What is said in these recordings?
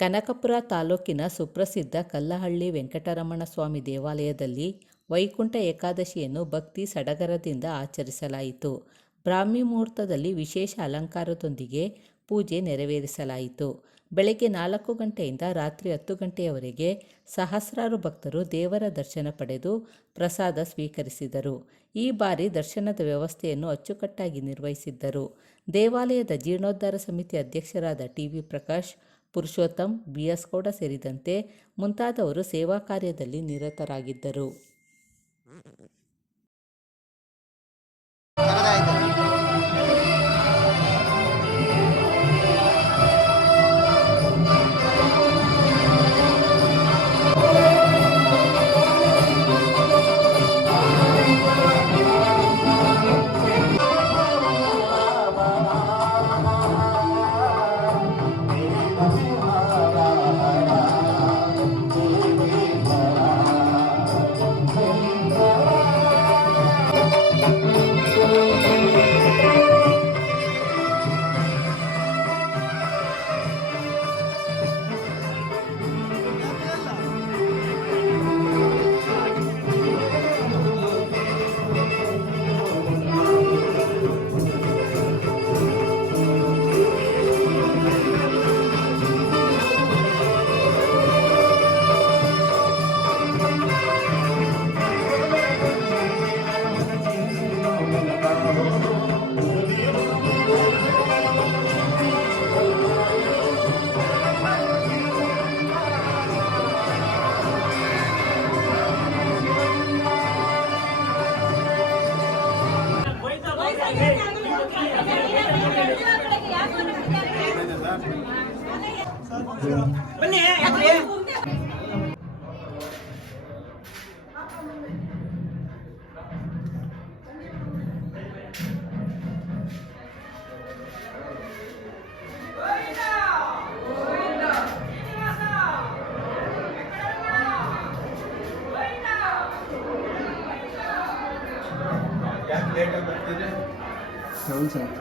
ಕನಕಪುರ ತಾಲೂಕಿನ ಸುಪ್ರಸಿದ್ಧ ಕಲ್ಲಹಳ್ಳಿ ವೆಂಕಟರಮಣ ಸ್ವಾಮಿ ದೇವಾಲಯದಲ್ಲಿ ವೈಕುಂಠ ಏಕಾದಶಿಯನ್ನು ಭಕ್ತಿ ಸಡಗರದಿಂದ ಆಚರಿಸಲಾಯಿತು. ಬ್ರಾಹ್ಮಿ ಮುಹೂರ್ತದಲ್ಲಿ ವಿಶೇಷ ಅಲಂಕಾರದೊಂದಿಗೆ ಪೂಜೆ ನೆರವೇರಿಸಲಾಯಿತು. ಬೆಳಗ್ಗೆ 4 ಗಂಟೆಯಿಂದ ರಾತ್ರಿ 10 ಗಂಟೆಯವರೆಗೆ ಸಹಸ್ರಾರು ಭಕ್ತರು ದೇವರ ದರ್ಶನ ಪಡೆದು ಪ್ರಸಾದ ಸ್ವೀಕರಿಸಿದರು. ಈ ಬಾರಿ ದರ್ಶನದ ವ್ಯವಸ್ಥೆಯನ್ನು ಅಚ್ಚುಕಟ್ಟಾಗಿ ನಿರ್ವಹಿಸಿದ್ದರು. ದೇವಾಲಯದ ಜೀರ್ಣೋದ್ಧಾರ ಸಮಿತಿ ಅಧ್ಯಕ್ಷರಾದ ಟಿ.ವಿ. ಪ್ರಕಾಶ್, ಪುರುಷೋತ್ತಮ್, ಬಿ.ಎಸ್. ಗೌಡ ಸೇರಿದಂತೆ ಮುಂತಾದವರು ಸೇವಾ ಕಾರ್ಯದಲ್ಲಿ ನಿರತರಾಗಿದ್ದರು. ಬನ್ನಿ ಹೌದು ಸರ್.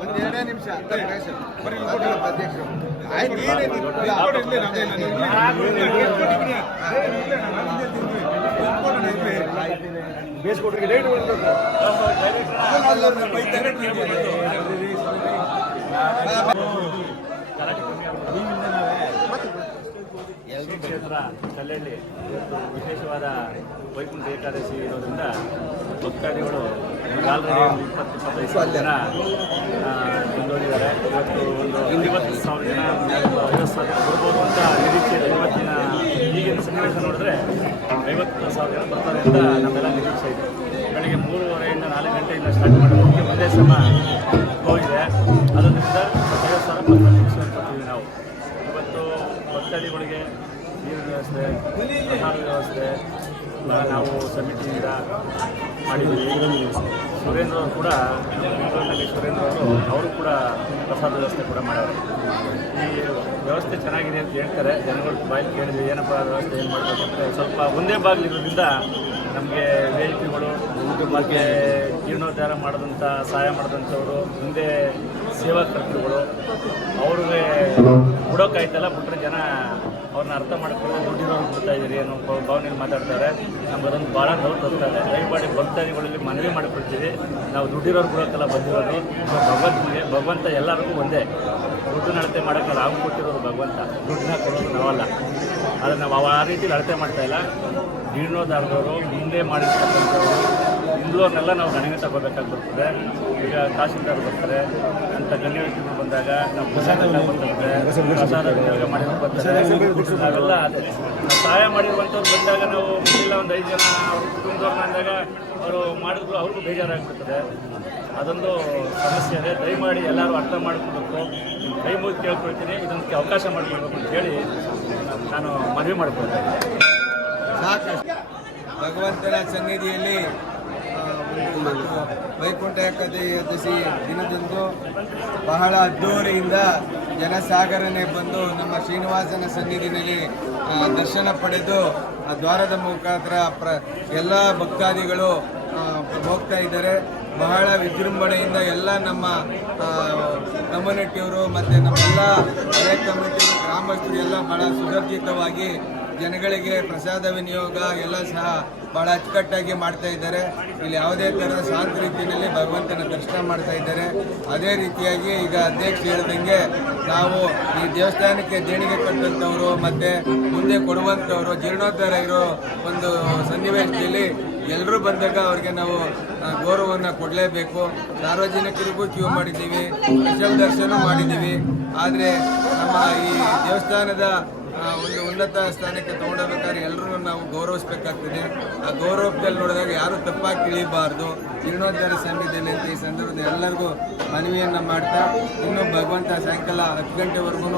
ಒಂದೆರಡೇ ನಿಮಿಷ ಅಧ್ಯಕ್ಷರು ಶ್ರೀ ಕ್ಷೇತ್ರ ಕಲ್ಲಳ್ಳಿ ವಿಶೇಷವಾದ ವೈಕುಂಠ ಏಕಾದಶಿ ಇರೋದ್ರಿಂದ ಭಕ್ತಾದಿಗಳು ಆಲ್ರೆಡಿ ಒಂದು 20-25 ಸಾವಿರ ಜನ ಬಂದೋಗಿದ್ದಾರೆ. ಇವತ್ತು ಒಂದು 20,000 ಜನ 50,000 ಬರ್ಬೋದು ಅಂತ ನಿರೀಕ್ಷೆ ಇದೆ. ಇವತ್ತಿನ ಈಗಿನ ಸನ್ನಿವೇಶ ನೋಡಿದ್ರೆ 50,000 ಜನ ಬರ್ತಾರೆ ಅಂತ ನಮ್ಮೆಲ್ಲ ನಿರೀಕ್ಷೆ ಇದೆ. ಬೆಳಗ್ಗೆ 3:30 4 ಗಂಟೆಯಿಂದ ಸ್ಟಾರ್ಟ್ ಮಾಡೋದಕ್ಕೆ ಒಂದೇ ಶ್ರಮ ಹೋಗಿದೆ. ಅದರಿಂದ 50,000 ಪಡ್ತೀವಿ ನಾವು. ಇವತ್ತು ಭಕ್ತಾದಿಗಳಿಗೆ ನೀರಿನ ವ್ಯವಸ್ಥೆ, ಪ್ರಸಾದ ವ್ಯವಸ್ಥೆ ನಾವು ಸಮಿತಿಯಿಂದ ಮಾಡಿದ್ದೀವಿ. ಸುರೇಂದ್ರ ಅವರು ಕೂಡ ಬೆಂಗಳೂರಿನಲ್ಲಿ ಸುರೇಂದ್ರ ಅವರು ಕೂಡ ಪ್ರಸಾದ ವ್ಯವಸ್ಥೆ ಕೂಡ ಮಾಡ್ಯಾರೆ. ಈ ವ್ಯವಸ್ಥೆ ಚೆನ್ನಾಗಿದೆ ಅಂತ ಹೇಳ್ತಾರೆ. ಜನಗಳು ಬಾಯಿ ಕೇಳಿದ್ವಿ ಏನಪ್ಪ ವ್ಯವಸ್ಥೆ ಏನು ಮಾಡಬೇಕಂದ್ರೆ ಸ್ವಲ್ಪ ಒಂದೇ ಬಾಗಿಲಿರೋದ್ರಿಂದ ನಮಗೆ ವೇದಿಕೆಗಳು ಮತ್ತು ಜೀರ್ಣೋದ್ಧಾರ ಮಾಡಿದಂಥ ಸಹಾಯ ಮಾಡಿದಂಥವರು ಮುಂದೆ ಸೇವಾ ಕರ್ತೃಗಳು ಅವ್ರಿಗೆ ಬಿಡೋಕ್ಕಾಯ್ತಲ್ಲ. ಬಿಟ್ಟರೆ ಜನ ಅವ್ರನ್ನ ಅರ್ಥ ಮಾಡ್ಕೊಂಡು ದುಡ್ಡಿರೋರು ಬಿಡ್ತಾ ಇದ್ದೀರಿ ಅನ್ನೋ ಭಾವನೆಯಲ್ಲಿ ಮಾತಾಡ್ತಾರೆ. ನಮಗದೊಂದು ಭಾಳ ನೋವು ತರ್ತಾರೆ. ದಯಮಾಡಿ ಭಕ್ತಾದಿಗಳಲ್ಲಿ ಮನವಿ ಮಾಡಿಕೊಡ್ತೀವಿ. ನಾವು ದುಡ್ಡಿರೋರು ಬಿಡೋಕ್ಕೆಲ್ಲ ಬಂದಿರೋದು ಭಗವಂತ ಎಲ್ಲರಿಗೂ ಒಂದೇ. ದುಡ್ಡು ನಡತೆ ಮಾಡೋಕ್ಕೆ ನಾವು ಕೊಟ್ಟಿರೋರು ಭಗವಂತ, ದುಡ್ಡನ್ನ ಕೊಡೋದು ನಾವಲ್ಲ. ಆದರೆ ನಾವು ಆ ರೀತಿಲಿ ಅಳತೆ ಮಾಡ್ತಾಯಿಲ್ಲ. ಜೀರ್ಣೋದ್ಧಾರದವರು ಮುಂದೆ ಮಾಡಿರ್ತಕ್ಕಂಥವ್ರು ಇಂದೋರ್ನೆಲ್ಲ ನಾವು ಗಣನೆ ತಗೋಬೇಕಾಗಿ ಬರ್ತದೆ. ಈಗ ತಹಸೀಲ್ದಾರ್ ಬರ್ತಾರೆ ಅಂತ ಗಣ್ಯ ವ್ಯಕ್ತಿಗಳು ಬಂದಾಗ ನಾವು ಪ್ರಸಾದ ವಿನಿಯೋಗ ಮಾಡಿರೋ ಬರ್ತಾರೆ. ನಾವೆಲ್ಲ ಅದೇ ಸಹಾಯ ಮಾಡಿರುವಂಥವ್ರು ಬಂದಾಗ ನಾವು ಇಲ್ಲ ಒಂದು 5 ಜನ ಅವ್ರ ಕುಟುಂಬದವ್ರನ್ನ ಅಂದಾಗ ಅವರು ಮಾಡಿದ್ರು ಅವ್ರಿಗೂ ಬೇಜಾರಾಗ್ಬಿಡ್ತದೆ. ಅದೊಂದು ಸಮಸ್ಯೆ ಇದೆ. ದಯಮಾಡಿ ಎಲ್ಲರೂ ಅರ್ಥ ಮಾಡ್ಕೊಬೇಕು. ಕೈ ಮುಗಿದು ಕೇಳ್ಕೊಳ್ತೀನಿ, ಇದೊಂದಕ್ಕೆ ಅವಕಾಶ ಮಾಡಿಕೊಡ್ಬೇಕು ಅಂತ ಹೇಳಿ ನಾನು ಮನವಿ ಮಾಡ್ಕೊಳ್ತೇನೆ. ಸಾಕಷ್ಟು ಭಗವಂತನ ಸನ್ನಿಧಿಯಲ್ಲಿ ವೈಕುಂಠ ಏಕಾದಶಿ ದಿನದಂದು ಬಹಳ ಅದ್ದೂರಿಯಿಂದ ಜನಸಾಗರನೆ ಬಂದು ನಮ್ಮ ಶ್ರೀನಿವಾಸನ ಸನ್ನಿಧಿಯಲ್ಲಿ ದರ್ಶನ ಪಡೆದು ಆ ದ್ವಾರದ ಮುಖಾಂತರ ಎಲ್ಲ ಭಕ್ತಾದಿಗಳು ಹೋಗ್ತಾ ಇದ್ದಾರೆ. ಬಹಳ ವಿಜೃಂಭಣೆಯಿಂದ ಎಲ್ಲ ನಮ್ಮ ಕಮ್ಯುನಿಟಿಯವರು ಮತ್ತು ನಮ್ಮೆಲ್ಲ ಹಳೆ ಕಮ್ಯುನಿಟಿ ಗ್ರಾಮಸ್ಥರು ಎಲ್ಲ ಬಹಳ ಸುಸಜ್ಜಿತವಾಗಿ ಜನಗಳಿಗೆ ಪ್ರಸಾದ ವಿನಿಯೋಗ ಎಲ್ಲ ಸಹ ಭಾಳ ಅಚ್ಚುಕಟ್ಟಾಗಿ ಮಾಡ್ತಾ ಇದ್ದಾರೆ. ಇಲ್ಲಿ ಯಾವುದೇ ಥರದ ಶಾಂತ ರೀತಿಯಲ್ಲಿ ಭಗವಂತನ ದರ್ಶನ ಮಾಡ್ತಾ ಇದ್ದಾರೆ. ಅದೇ ರೀತಿಯಾಗಿ ಈಗ ಅಧ್ಯಕ್ಷ ಹೇಳಿದಂಗೆ ನಾವು ಈ ದೇವಸ್ಥಾನಕ್ಕೆ ದೇಣಿಗೆ ಕಟ್ಟಂಥವರು ಮತ್ತು ಮುಂದೆ ಕೊಡುವಂಥವರು ಜೀರ್ಣೋದ್ಧಾರ ಇರೋ ಒಂದು ಸನ್ನಿವೇಶದಲ್ಲಿ ಎಲ್ಲರೂ ಬಂದಾಗ ಅವ್ರಿಗೆ ನಾವು ಗೌರವವನ್ನು ಕೊಡಲೇಬೇಕು. ಸಾರ್ವಜನಿಕರಿಗೂ ಕ್ಯೂ ಮಾಡಿದ್ದೀವಿ, ಸ್ಪೆಷಲ್ ದರ್ಶನ ಮಾಡಿದ್ದೀವಿ. ಆದರೆ ನಮ್ಮ ಈ ದೇವಸ್ಥಾನದ ಒಂದು ಉನ್ನತ ಸ್ಥಾನಕ್ಕೆ ತೊಗೊಂಡೋಗ್ಬೇಕಾದ್ರೆ ಎಲ್ಲರೂ ನಾವು ಗೌರವಿಸಬೇಕಾಗ್ತದೆ. ಆ ಗೌರವದಲ್ಲಿ ನೋಡಿದಾಗ ಯಾರೂ ತಪ್ಪಾಗಿ ತಿಳಿಯಬಾರ್ದು. ಜೀರ್ಣೋದ್ಧಾರ ಸಮಿತಿಯಲ್ಲಿ ಅಂತ ಈ ಸಂದರ್ಭದಲ್ಲಿ ಎಲ್ಲರಿಗೂ ಮನವಿಯನ್ನು ಮಾಡ್ತಾ, ಇನ್ನೂ ಭಗವಂತ ಸಾಯಂಕಾಲ 10 ಗಂಟೆವರೆಗೂ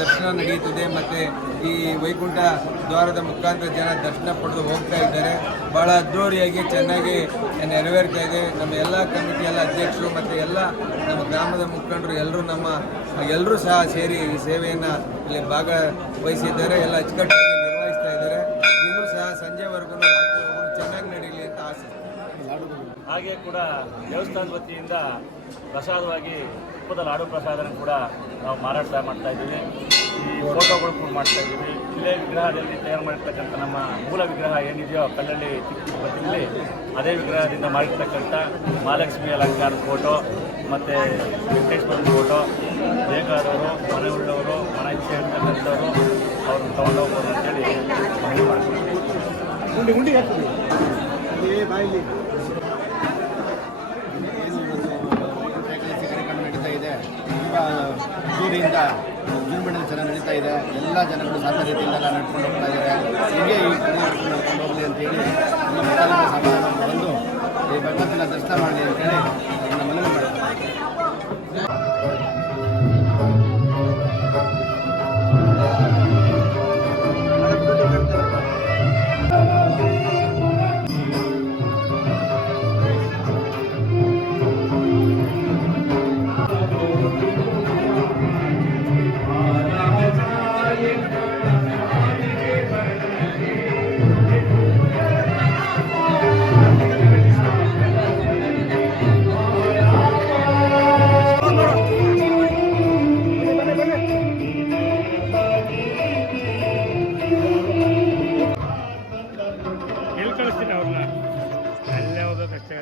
ದರ್ಶನ ನಡೆಯುತ್ತದೆ. ಮತ್ತು ಈ ವೈಕುಂಠ ದ್ವಾರದ ಮುಖಾಂತರ ಜನ ದರ್ಶನ ಪಡೆದು ಹೋಗ್ತಾ ಇದ್ದಾರೆ. ಭಾಳ ಅದ್ಧೂರಿಯಾಗಿ ಚೆನ್ನಾಗಿ ನೆರವೇರ್ತಾ ಇದೆ. ನಮ್ಮ ಎಲ್ಲ ಕಮಿಟಿ ಎಲ್ಲ ಅಧ್ಯಕ್ಷರು ಮತ್ತು ಎಲ್ಲ ನಮ್ಮ ಗ್ರಾಮದ ಮುಖಂಡರು ಎಲ್ಲರೂ ಸಹ ಸೇರಿ ಈ ಸೇವೆಯನ್ನು ಇಲ್ಲಿ ಭಾಗವಹಿಸಿದ್ದಾರೆ. ಎಲ್ಲ ಅಚ್ಚುಕಟ್ಟಾಗಿ ನಿರ್ವಹಿಸ್ತಾ ಇದ್ದಾರೆ. ಇನ್ನೂ ಸಹ ಸಂಜೆವರೆಗೂ ಚೆನ್ನಾಗಿ ನಡೀಲಿ ಅಂತ ಆಸೆ. ಹಾಗೆ ಕೂಡ ದೇವಸ್ಥಾನದ ವತಿಯಿಂದ ಪ್ರಸಾದವಾಗಿ ತುಪ್ಪದ ಲಾಡು ಪ್ರಸಾದನ ಕೂಡ ನಾವು ಮಾರಾಟ ಮಾಡ್ತಾ ಇದ್ದೀವಿ. ಈ ಫೋಟೋಗಳು ಕೂಡ ಮಾಡ್ತಾ ಇದ್ದೀವಿ. ಇಲ್ಲೇ ವಿಗ್ರಹದಲ್ಲಿ ತಯಾರು ಮಾಡಿರ್ತಕ್ಕಂಥ ನಮ್ಮ ಮೂಲ ವಿಗ್ರಹ ಏನಿದೆಯೋ ಕಲ್ಲಳ್ಳಿ ತಿರುಪತಿಯಲ್ಲಿ ಅದೇ ವಿಗ್ರಹದಿಂದ ಮಾಡಿರ್ತಕ್ಕಂಥ ಮಹಾಲಕ್ಷ್ಮಿ ಅಲಂಕಾರದ ಫೋಟೋ ಮತ್ತು ವೆಂಕಟೇಶ್ವರನ ಫೋಟೋ ಬೇಕಾದವರು, ಮನೆ ಉಳ್ಳವರು, ಮನ ಇಚ್ಛೆ ಇರ್ತಕ್ಕಂಥವ್ರು ಅವ್ರನ್ನ ತೊಗೊಂಡೋಗ್ಬೋದು ಅಂತೇಳಿ ಮನವಿ ಮಾಡ್ತೀವಿ. ಕಾರ್ಯಕ್ರಮ ನಡೀತಾ ಇದೆ. ತುಂಬ ದೂರಿಂದ ವಿಜೃಂಭಣೆ ಚೆನ್ನಾಗಿ ನಡೀತಾ ಇದೆ. ಎಲ್ಲ ಜನಗಳು ಸಾಧ್ಯ ರೀತಿಯಲ್ಲೆಲ್ಲ ನಡ್ಕೊಂಡು ಹೋಗ್ತಾ ಇದ್ದಾರೆ. ಹೀಗೆ ಈ ನಡ್ಕೊಂಡು ಹೋಗಲಿ ಅಂತೇಳಿ ಈ ಮುಖಾಲಿಕ ಸಮಾಧಾನ ಬಂದು ಈ ಭಗವಂತನ ದರ್ಶನ ಮಾಡಲಿ ಅಂತೇಳಿ ನನ್ನ ಮನವಿ ಮಾಡ್ತಾರೆ. ಎಲ್ಲಿ ಕಳಿಸ್ತೀನಿ ಅವ್ರನ್ನ ಅಲ್ಲೇ ಹೋಗೋದಷ್ಟೇ.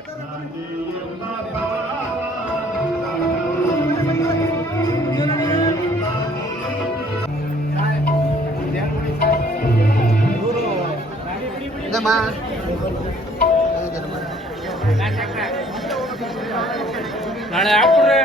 ನಾಳೆ ಹಾಕ್ಬಿಡ್ರೆ